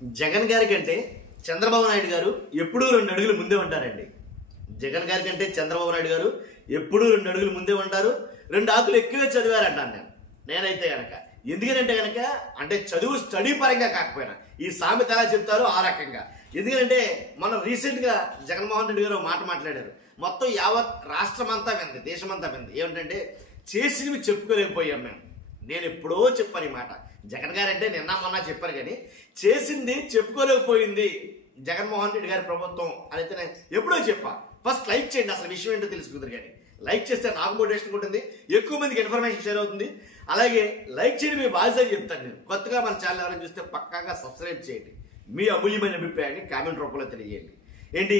జగన్ గారి కంటే చంద్రబాబు నాయుడు గారు ఎప్పుడూ 2 అడుగులు ముందే ఉంటారండి. జగన్ గారి కంటే చంద్రబాబు నాయుడు గారు ఎప్పుడూ 2 అడుగులు ముందే ఉంటారు. 2 ఆకులు ఎక్కువే చదివారంటాను నేనైతే గనక. ఎందుకంటే గనక అంటే చదువు స్టడీ పరంగా కాకపోయినా ఈ సామెత ఎలా చెప్తారో ఆ రకంగా. ఎందుకంటే మనం రీసెంట్గా జగన్మోహన్ రెడ్డి గారు మాట మాట్లాడారు. మొత్తం యావత్ రాష్ట్రం అంతా వింది, దేశమంతా వింది. ఏమిటంటే చేసినవి చెప్పుకోలేకపోయాం మేము. నేను ఎప్పుడో చెప్పాను ఈ మాట. జగన్ గారు అంటే నిన్న మొన్న చెప్పారు, కానీ చేసింది చెప్పుకోలేకపోయింది జగన్మోహన్ రెడ్డి గారి ప్రభుత్వం అని అయితే నేను ఎప్పుడో చెప్పా. ఫస్ట్ లైక్ చేయండి, అసలు విషయం ఏంటో తెలుసుకుందరు. కానీ లైక్ చేస్తే నాకు మోటివేషన్ ఉంటుంది, ఎక్కువ మందికి ఇన్ఫర్మేషన్ షేర్ అవుతుంది. అలాగే లైక్ చేయడం మీ బాధ్యత చెప్తాను నేను. కొత్తగా మన ఛానల్ ఎవరైనా చూస్తే పక్కాగా సబ్స్క్రైబ్ చేయండి. మీ అమూల్యమైన అభిప్రాయాన్ని కామెంట్ రూపంలో తెలియజేయండి. ఏంటి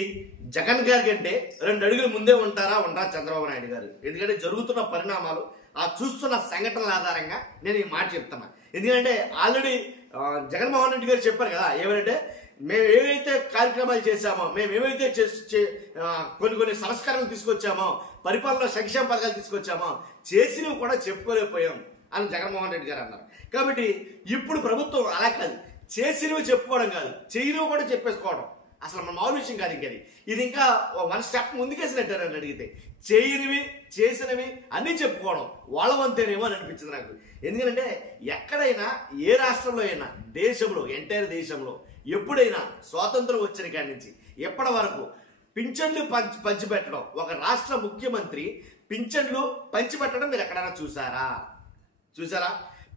జగన్ గారి కంటే 2 అడుగులు ముందే ఉంటారా చంద్రబాబు నాయుడు గారు? ఎందుకంటే జరుగుతున్న పరిణామాలు, ఆ చూస్తున్న సంఘటనల ఆధారంగా నేను ఈ మాట చెప్తున్నా. ఎందుకంటే ఆల్రెడీ జగన్మోహన్ రెడ్డి గారు చెప్పారు కదా, ఏమంటే మేము ఏవైతే కార్యక్రమాలు చేశామో, మేము ఏవైతే కొన్ని సంస్కరణలు తీసుకొచ్చామో, పరిపాలన సంక్షేమ పథకాలు తీసుకొచ్చామో, చేసినవి కూడా చెప్పుకోలేకపోయాం అని జగన్మోహన్ రెడ్డి గారు అన్నారు. కాబట్టి ఇప్పుడు ప్రభుత్వం అలా కాదు, చేసినవి చెప్పుకోవడం కాదు, చేయనివి కూడా చెప్పేసుకోవడం అసలు మన మామూలు విషయం కాదు. ఇంకది ఇది ఇంకా 1 స్టెప్ ముందుకేసినట్టారు అని అడిగితే. చేయనివి చేసినవి అన్నీ చెప్పుకోవడం వాళ్ళ వంతేనేమో అని అనిపించింది నాకు. ఎందుకంటే ఎక్కడైనా ఏ రాష్ట్రంలో అయినా, దేశంలో ఎంటైర్ దేశంలో ఎప్పుడైనా స్వాతంత్రం వచ్చిన కాడి నుంచి ఎప్పటి వరకు పింఛన్లు పంచిపెట్టడం, ఒక రాష్ట్ర ముఖ్యమంత్రి పింఛన్లు పంచిపెట్టడం మీరు ఎక్కడైనా చూసారా?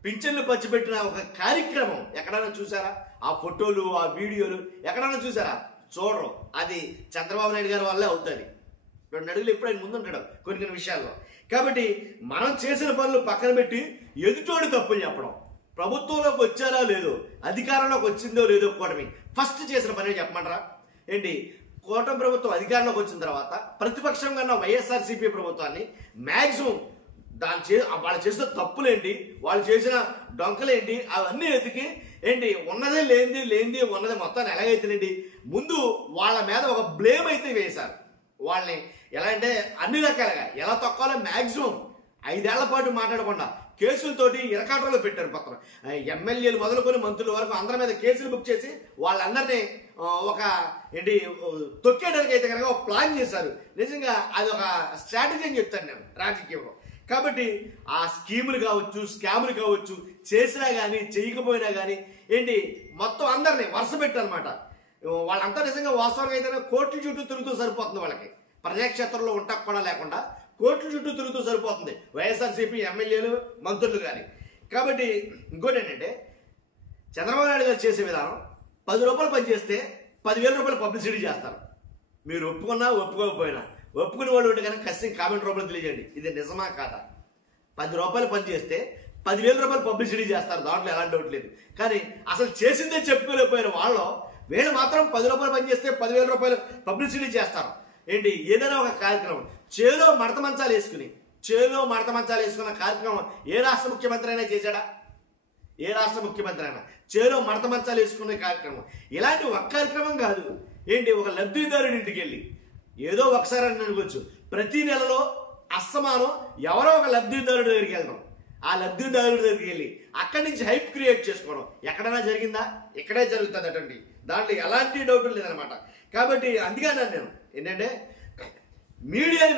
పింఛన్లు పంచిపెట్టిన ఒక కార్యక్రమం ఎక్కడైనా చూసారా? ఆ ఫోటోలు, ఆ వీడియోలు ఎక్కడైనా చూసారా? చూడరు. అది చంద్రబాబు నాయుడు గారి వల్లే అవుతుంది. 2 అడుగులు ఎప్పుడైనా ముందుంటాడు కొన్ని విషయాల్లో. కాబట్టి మనం చేసిన పనులు పక్కన పెట్టి ఎదుటోడు తప్పులు చెప్పడం, ప్రభుత్వంలోకి వచ్చారో లేదో, అధికారంలోకి వచ్చిందో లేదో కూటమి ఫస్ట్ చేసిన పని చెప్పమంటారా? ఏంటి కూటమి ప్రభుత్వం అధికారంలోకి వచ్చిన తర్వాత ప్రతిపక్షంగా ఉన్న వైఎస్ఆర్సీపీ ప్రభుత్వాన్ని మ్యాక్సిమం వాళ్ళు చేసిన తప్పులేంటి, వాళ్ళు చేసిన డొంకలేంటి, అవన్నీ ఎతికి ఏంటి ఉన్నదే లేనిది ఉన్నది మొత్తాన్ని ఎలాగైతేనండి ముందు వాళ్ళ మీద ఒక బ్లేమ్ అయితే వేశారు. వాళ్ళని ఎలా అంటే అన్ని రకాలుగా ఎలా తొక్కాలో మ్యాక్సిమం 5 ఏళ్ల పాటు మాట్లాడకుండా కేసులతోటి ఇరకాటంలో పెట్టారు. పక్కన ఎమ్మెల్యేలు మొదలుకొని మంత్రుల వరకు అందరి మీద కేసులు బుక్ చేసి వాళ్ళందరినీ ఒక ఏంటి తొక్కేయడానికి అయితే కనుక ఒక ప్లాన్ చేశారు. నిజంగా అది ఒక స్ట్రాటజీ అని చెప్తాను నేను రాజకీయంలో. కాబట్టి ఆ స్కీములు కావచ్చు, స్కాములు కావచ్చు, చేసినా కానీ చేయకపోయినా కానీ ఏంటి మొత్తం అందరినీ వరుస పెట్టారనమాట. వాళ్ళంతా నిజంగా వాస్తవంగా అయితే కోట్ల చుట్టూ తిరుగుతూ సరిపోతుంది. వాళ్ళకి ప్రజాక్షేత్రంలో ఉంటాక కూడా లేకుండా కోట్ల చుట్టూ తిరుగుతూ సరిపోతుంది వైఎస్ఆర్సీపీ ఎమ్మెల్యేలు, మంత్రులు కానీ. కాబట్టి ఇంకోటి ఏంటంటే చంద్రబాబు నాయుడు గారు చేసే విధానం 10 రూపాయలు పని చేస్తే 10,000 రూపాయలు పబ్లిసిటీ చేస్తారు. మీరు ఒప్పుకున్నా ఒప్పుకోకపోయినా, ఒప్పుకునే వాళ్ళు ఉంటే కనుక ఖచ్చితంగా కామెంట్ రూపంలో తెలియజేయండి, ఇది నిజమా కాదా. 10 రూపాయలు పని చేస్తే 10,000 రూపాయలు పబ్లిసిటీ చేస్తారు, దాంట్లో ఎలాంటి డౌట్ లేదు. కానీ అసలు చేసిందే చెప్పుకోలేకపోయిన వాళ్ళు వీళ్ళు మాత్రం 10 రూపాయలు పని చేస్తే 10,000 రూపాయలు పబ్లిసిటీ చేస్తారు. ఏంటి ఏదైనా ఒక కార్యక్రమం చేలో మడత మంచాలు వేసుకున్న కార్యక్రమం ఏ రాష్ట్ర ముఖ్యమంత్రి అయినా చేశాడా? ఏ రాష్ట్ర ముఖ్యమంత్రి అయినా చేలో మడత మంచాలు వేసుకునే కార్యక్రమం ఇలాంటి ఒక కార్యక్రమం కాదు. ఏంటి ఒక లబ్ధిదారుడి ఇంటికి వెళ్ళి ఏదో ఒకసారి అని అనుకోవచ్చు, ప్రతి నెలలో అస్తమానం ఎవరో ఒక లబ్ధిదారుడి దగ్గరికి వెళ్తాం. ఆ లబ్ధిదారుడి దగ్గరికి వెళ్ళి అక్కడి నుంచి హైప్ క్రియేట్ చేసుకోవడం ఎక్కడైనా జరిగిందా? ఇక్కడే జరుగుతుంది అటండి, దాంట్లో ఎలాంటి డౌట్ లేదనమాట. కాబట్టి అందుకే నేను ఏంటంటే మీడియాని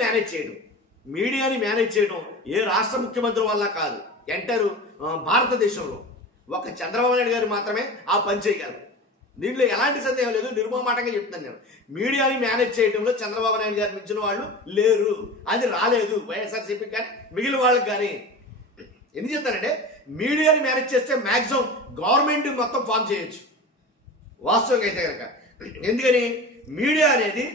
మేనేజ్ చేయడం ఏ రాష్ట్ర ముఖ్యమంత్రి వల్ల కాదు. ఎంటైర్ భారతదేశంలో ఒక చంద్రబాబు నాయుడు గారు మాత్రమే ఆ పని చేయగలరు. దీంట్లో ఎలాంటి సందేహం లేదు, నిర్మమాటంగా చెప్తాను నేను. మీడియాని మేనేజ్ చేయడంలో చంద్రబాబు నాయుడు గారు మించిన వాళ్ళు లేరు, అది రాలేదు వైఎస్ఆర్సీపీ కానీ మిగిలిన వాళ్ళకి కానీ. ఎందుకు చెప్తానంటే మీడియాని మేనేజ్ చేస్తే మ్యాక్సిమం గవర్నమెంట్ మొత్తం ఫామ్ చేయొచ్చు వాస్తవంగా అయితే కనుక. ఎందుకని మీడియా అనేది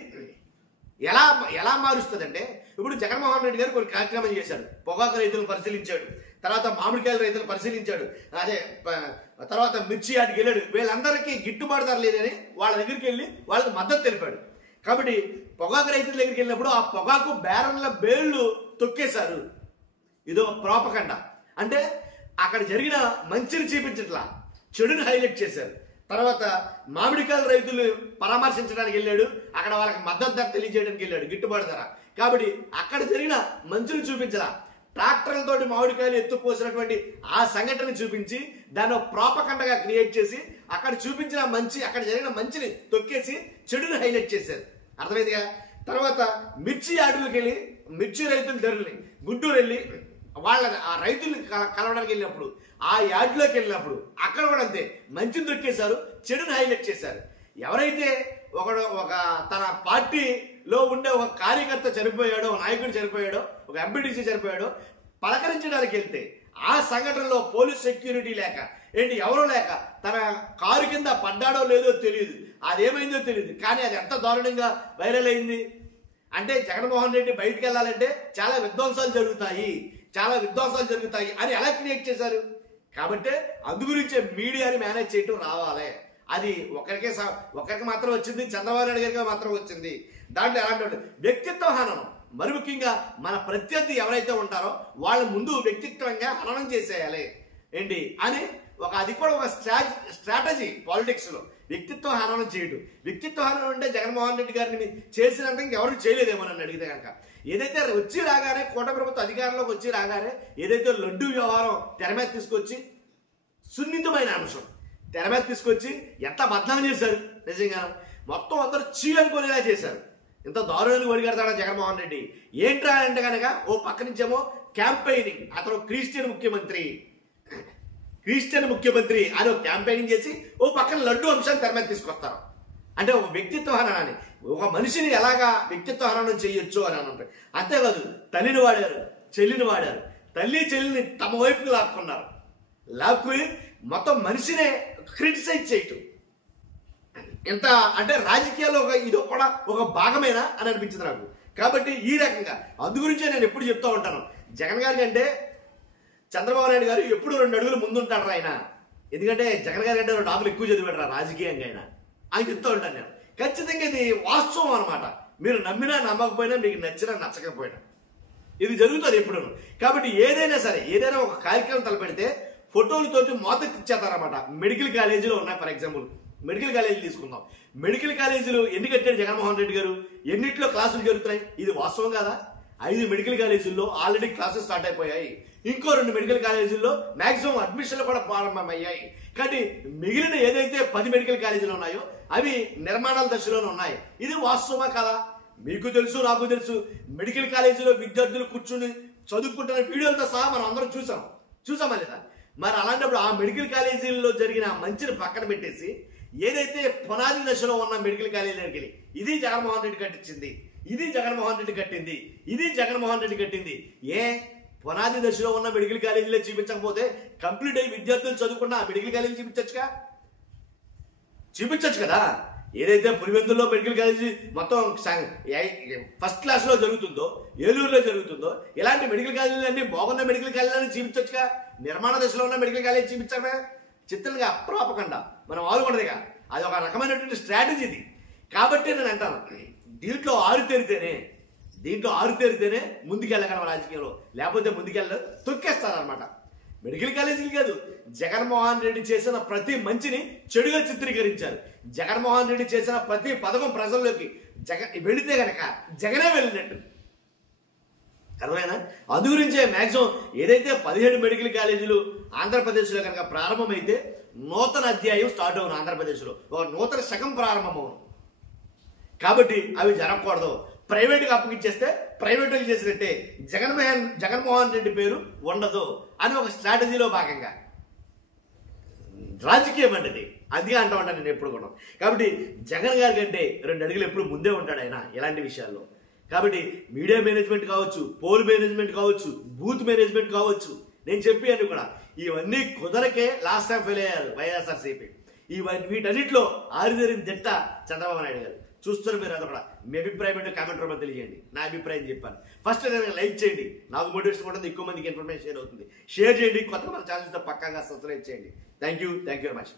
ఎలా మారుస్తుందంటే, ఇప్పుడు జగన్మోహన్ రెడ్డి గారు కొన్ని కార్యక్రమాలు చేశాడు. పొగాకు రైతులను పరిశీలించాడు, తర్వాత మామిడికాయల రైతులను పరిశీలించాడు, అదే తర్వాత మిర్చి ఆటికి వెళ్ళాడు. వీళ్ళందరికీ గిట్టుబాటు ధర లేదని వాళ్ళ దగ్గరికి వెళ్ళి వాళ్ళకి మద్దతు తెలిపాడు. కాబట్టి పొగాకు రైతుల దగ్గరికి వెళ్ళినప్పుడు ఆ పొగాకు బేరన్ల బేళ్లు తొక్కేశారు. ఇదో ప్రాపకండ. అంటే అక్కడ జరిగిన మంచిని చూపించట్లా, చెడుని హైలైట్ చేశారు. తర్వాత మామిడికాయల రైతులు పరామర్శించడానికి వెళ్ళాడు, అక్కడ వాళ్ళకి మద్దతు ధర తెలియజేయడానికి వెళ్ళాడు, గిట్టుబాటు ధర. కాబట్టి అక్కడ జరిగిన మంచిని చూపించరా, ట్రాక్టర్లతోటి మామిడికాయలు ఎత్తుపోసినటువంటి ఆ సంఘటన చూపించి దాన్ని ప్రాపకండగా క్రియేట్ చేసి అక్కడ చూపించిన మంచి, అక్కడ జరిగిన మంచిని తొక్కేసి చెడుని హైలైట్ చేశారు. అర్థమైందిగా. తర్వాత మిర్చి యార్డులకు వెళ్ళి మిర్చి రైతుల ధరల్ని గుంటూరు వెళ్ళి వాళ్ళ ఆ రైతుల్ని కలవడానికి వెళ్ళినప్పుడు ఆ యార్డులోకి వెళ్ళినప్పుడు అక్కడ కూడా అంతే మంచిని తొక్కేశారు, చెడుని హైలైట్ చేశారు. ఎవరైతే ఒక తన పార్టీలో ఉండే ఒక కార్యకర్త చనిపోయాడో, ఒక నాయకుడు చనిపోయాడో, ఒక ఎంపీటీసీ చనిపోయాడో పలకరించడానికి వెళ్తే ఆ సంఘటనలో పోలీస్ సెక్యూరిటీ లేక ఎవరో లేక తన కారు కింద పడ్డాడో లేదో తెలియదు, అదేమైందో తెలియదు, కానీ అది ఎంత దారుణంగా వైరల్ అయింది అంటే జగన్మోహన్ రెడ్డి బయటికి వెళ్ళాలంటే చాలా విధ్వంసాలు జరుగుతాయి అని ఎలా క్రియేట్ చేశారు. కాబట్టి అందుగురించే మీడియాని మేనేజ్ చేయటం రావాలి. అది ఒకరికి మాత్రం వచ్చింది, చంద్రబాబు నాయుడు గారికి మాత్రం వచ్చింది. దాంట్లో ఎలాంటి వ్యక్తిత్వ హననం, మరి ముఖ్యంగా మన ప్రత్యర్థి ఎవరైతే ఉంటారో వాళ్ళ ముందు వ్యక్తిత్వంగా హననం చేసేయాలి అని అది కూడా ఒక స్ట్రాటజీ పాలిటిక్స్ లో. వ్యక్తిత్వ హననం చేయడం, వ్యక్తిత్వ హననం అంటే జగన్మోహన్ రెడ్డి గారిని చేసినంత ఇంకెవరు చేయలేదేమో నన్ను అడిగితే కనుక. ఏదైతే వచ్చి రాగానే కూటమి ప్రభుత్వం అధికారంలోకి వచ్చి రాగానే ఏదైతే లడ్డూ వ్యవహారం తెర మీద తీసుకొచ్చి సున్నితమైన అంశం తెర మీద తీసుకొచ్చి ఎంత బద్నాం చేశారు. నిజంగా మొత్తం అందరూ చీలనుకునేలా చేశారు. ఇంత దారుణానికి ఒడిగడతాడా జగన్మోహన్ రెడ్డి ఏంట్రా అంటే కనుక ఓ పక్క నుంచేమో క్యాంపెయినింగ్, అతను క్రిస్టియన్ ముఖ్యమంత్రి అని ఒక క్యాంపెయినింగ్ చేసి ఓ పక్కన లడ్డు అంశాన్ని తెర మీద తీసుకొస్తారు. అంటే ఒక వ్యక్తిత్వ హననాన్ని, ఒక మనిషిని ఎలాగా వ్యక్తిత్వ హననం చేయొచ్చు అని అంటారు. అంతేకాదు తల్లిని వాడారు, చెల్లిని వాడారు, తల్లి చెల్లిని తమ వైపుకి లాక్కుని మొత్తం మనిషినే క్రిటిసైజ్ చేయటం. ఎంత అంటే రాజకీయాల్లో ఇది కూడా ఒక భాగమేనా అని అనిపించింది నాకు. కాబట్టి ఈ రకంగా అందుగురించే నేను ఎప్పుడు చెప్తూ ఉంటాను, జగన్ గారి కంటే చంద్రబాబు నాయుడు గారు ఎప్పుడు 2 అడుగులు ముందుంటాడు ఆయన. ఎందుకంటే జగన్ గారి కంటే 2 ఆకులు ఎక్కువ చదివాడు రాజకీయంగా ఆయన చెప్తూ ఉంటాను నేను. ఖచ్చితంగా ఇది వాస్తవం అనమాట. మీరు నమ్మినా నమ్మకపోయినా, మీకు నచ్చినా నచ్చకపోయినా ఇది జరుగుతుంది ఎప్పుడు. కాబట్టి ఏదైనా సరే, ఏదైనా ఒక కార్యక్రమం తలపెడితే ఫోటోలతోటి మోతెత్తిచ్చేస్తారన్నమాట. మెడికల్ కాలేజీలో ఉన్నాయి. ఫర్ ఎగ్జాంపుల్ మెడికల్ కాలేజీలు తీసుకుందాం. మెడికల్ కాలేజీలు ఎన్ని కట్టాడు జగన్మోహన్ రెడ్డి గారు, ఎన్నిట్లో క్లాసులు జరుగుతున్నాయి, ఇది వాస్తవం కాదా? 5 మెడికల్ కాలేజీల్లో ఆల్రెడీ క్లాసెస్ స్టార్ట్ అయిపోయాయి. ఇంకో 2 మెడికల్ కాలేజీల్లో మాక్సిమం అడ్మిషన్లు కూడా ప్రారంభమయ్యాయి. కానీ మిగిలిన ఏదైతే 10 మెడికల్ కాలేజీలు ఉన్నాయో అవి నిర్మాణాల దశలోనే ఉన్నాయి. ఇది వాస్తవమా కదా? మీకు తెలుసు, నాకు తెలుసు. మెడికల్ కాలేజీలో విద్యార్థులు కూర్చుని చదువుకుంటున్న వీడియోలతో సహా మనం అందరం చూసామా లేదా? మరి అలాంటప్పుడు ఆ మెడికల్ కాలేజీల్లో జరిగిన మంచిని పక్కన పెట్టేసి ఏదైతే పునాది దశలో ఉన్న మెడికల్ కాలేజీలోకి వెళ్ళి ఇది జగన్మోహన్ రెడ్డి కట్టించింది, ఇది జగన్మోహన్ రెడ్డి కట్టింది, ఇది జగన్మోహన్ రెడ్డి కట్టింది. పునాది దశలో ఉన్న మెడికల్ కాలేజీలో చూపించకపోతే కంప్లీట్ అయ్యి విద్యార్థులు చదువుకున్న ఆ మెడికల్ కాలేజీ చూపించచ్చు కదా. ఏదైతే పులివెందుల్లో మెడికల్ కాలేజీ మొత్తం ఫస్ట్ క్లాస్లో జరుగుతుందో, ఏలూరులో జరుగుతుందో, ఇలాంటి మెడికల్ కాలేజీలన్నీ బాగున్న మెడికల్ కాలేజీలని చూపించచ్చుగా. నిర్మాణ దశలో ఉన్న మెడికల్ కాలేజీ చూపించగా చిత్రంగా ప్రాపకండా మనం వాడుకుండదుగా. అది ఒక రకమైనటువంటి స్ట్రాటజీ ఇది. కాబట్టి నేను అంటాను, దీంట్లో ఆరుతేరితేనే ముందుకెళ్ళగలం రాజకీయంలో, లేకపోతే ముందుకెళ్ళ తొక్కేస్తారనమాట. మెడికల్ కాలేజీలు కాదు, జగన్మోహన్ రెడ్డి చేసిన ప్రతి మంచిని చెడుగా చిత్రీకరించారు. జగన్మోహన్ రెడ్డి చేసిన ప్రతి పథకం ప్రజల్లోకి వెళితే గనక జగనే వెళ్ళినట్టు. అర్థమైనా? అందు గురించే మ్యాక్సిమం ఏదైతే 17 మెడికల్ కాలేజీలు ఆంధ్రప్రదేశ్లో కనుక ప్రారంభమైతే నూతన అధ్యాయం స్టార్ట్ అవును. ఆంధ్రప్రదేశ్లో ఒక నూతన శకం ప్రారంభమవును. కాబట్టి అవి జరగకూడదు. ప్రైవేట్గా అప్పగిచ్చేస్తే ప్రైవేటులు చేసినట్టే జగన్మోహన్ రెడ్డి పేరు ఉండదు అని ఒక స్ట్రాటజీలో భాగంగా రాజకీయం అంటే అందుకే అంటూ ఉంటాను నేను ఎప్పుడు కూడా. కాబట్టి జగన్ గారి కంటే 2 అడుగులు ఎప్పుడు ముందే ఉంటాడు ఆయన ఇలాంటి విషయాల్లో. కాబట్టి మీడియా మేనేజ్మెంట్ కావచ్చు, పోల్ మేనేజ్మెంట్ కావచ్చు, బూత్ మేనేజ్మెంట్ కావచ్చు, నేను చెప్పాను కూడా ఇవన్నీ కుదరకే లాస్ట్ టైం ఫెయిల్ అయ్యారు వైఎస్ఆర్సీపీ. వీటన్నిటిలో ఆరిదేరిన దిట్ట చంద్రబాబు నాయుడు గారు. చూస్తున్నారు మీరు. అది కూడా మీ అభిప్రాయం ఏంటో కామెంట్ రూపంలో తెలియజేయండి. నా అభిప్రాయం చెప్పాను. ఫస్ట్ నేను లైక్ చేయండి, నాకు మోటివేషన్ ఉంటుంది, ఎక్కువ మందికి ఇన్ఫర్మేషన్ షేర్ అవుతుంది. షేర్ చేయండి, కొత్త మన ఛానల్స్తో పక్కాగా సబ్స్క్రైబ్ చేయండి. Thank you very much.